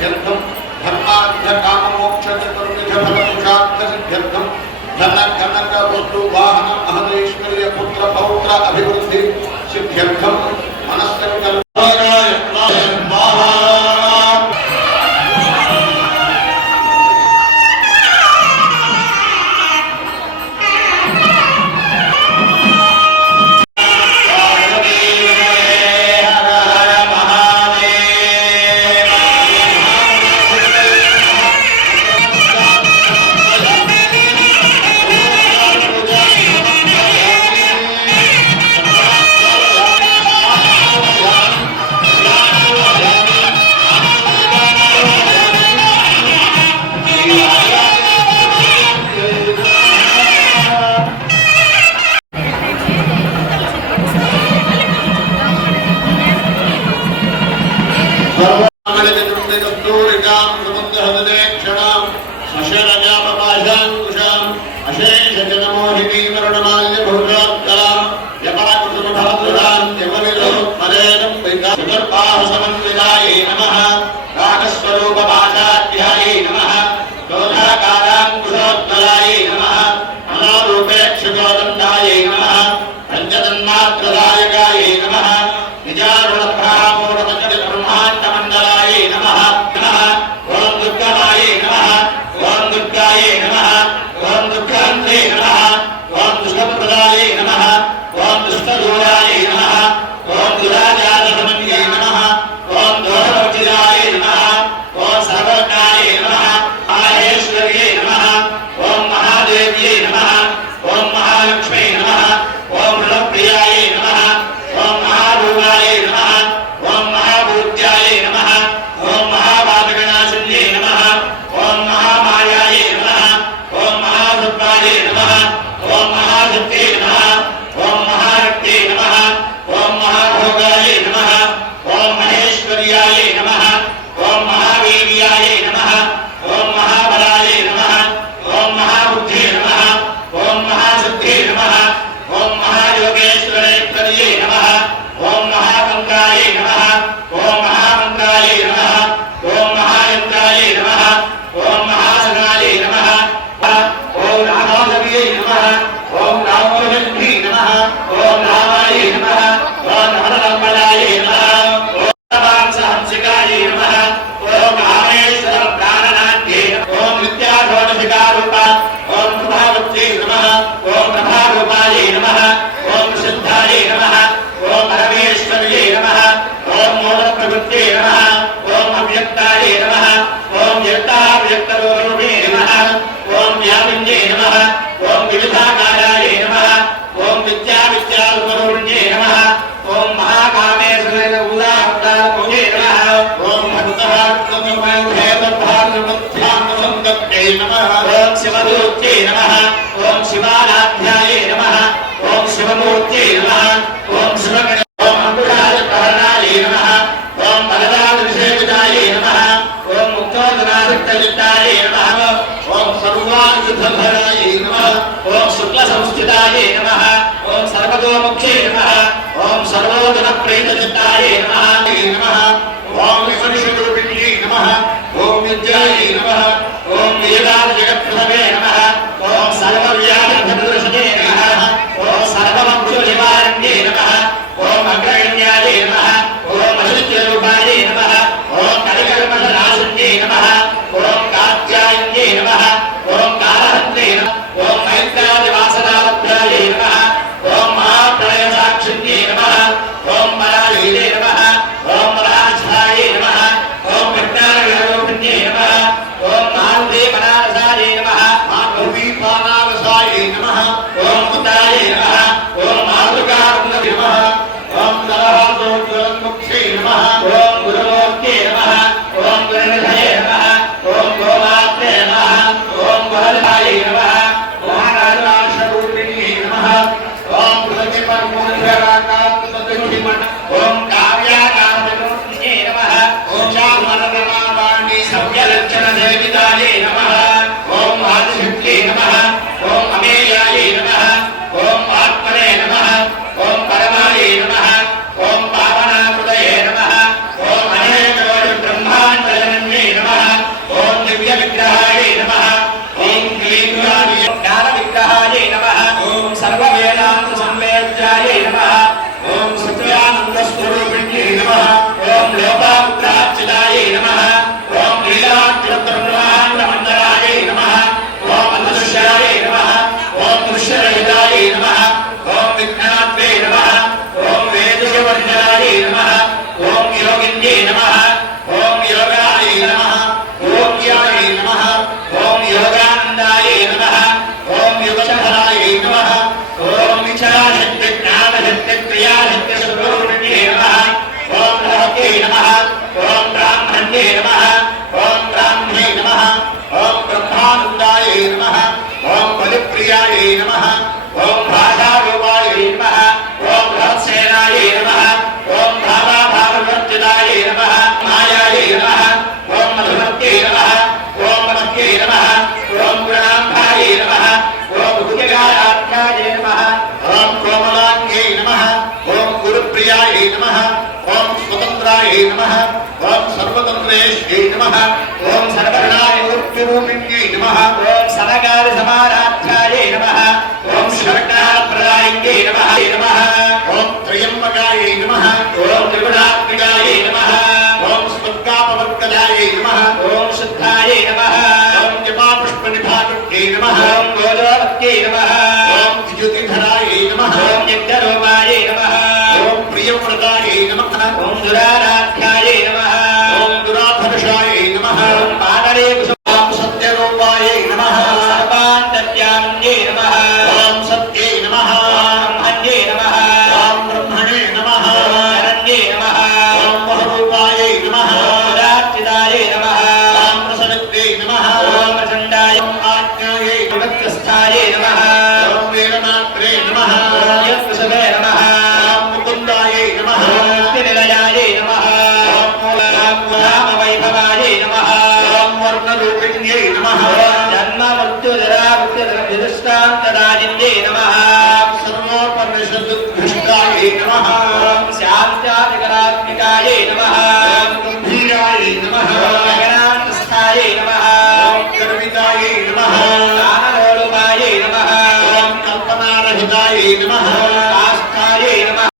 सिद्ध्यर्थम धर्मार्थ काम मोक्ष चतुर्विध फलपुरुषार्थ धन कनक वस्तु वाहन महदेश्वर्य पुत्र पौत्र अभिवृद्धि सिद्ध्यर्थम शिवमूर्त्यै नमः ॐ शिवाराध्यायै नमः ॐ शिवमूर्त्यै नमः ॐ शिवगण ॐ अङ्कुशालप्रहरणायै नमः ॐ बलराजविषेकजायै नमः ॐ मुक्तोदनासक्तलिप्तायै नमः ॐ सर्वानुशुद्धभरायै नमः ॐ शुक्लसंस्थितायै नमः ॐ सर्वतोमुख्यै नमः ॐ सर्वोदनप्रेतलिप्तायै नमः नमः Grazie. Yeah, సర్వనేత్రాయ నమ. ఓం సర్వతంత్రేష్యై నమ. ఓం సర్వనాయూర్తిరూపిణ్యై నమ. ఓం సమకాల సమారాధ్యాయ నమ. ఓం శరణాప్రదాయింగై నమ. ఓం नमः शान्त्यादिगणात्मिकायै नमः गम्भीराय नमः गणान्तस्थायै नमः गर्वितायै नमः आनलोलुपायै नमः कल्पनारहितायै नमः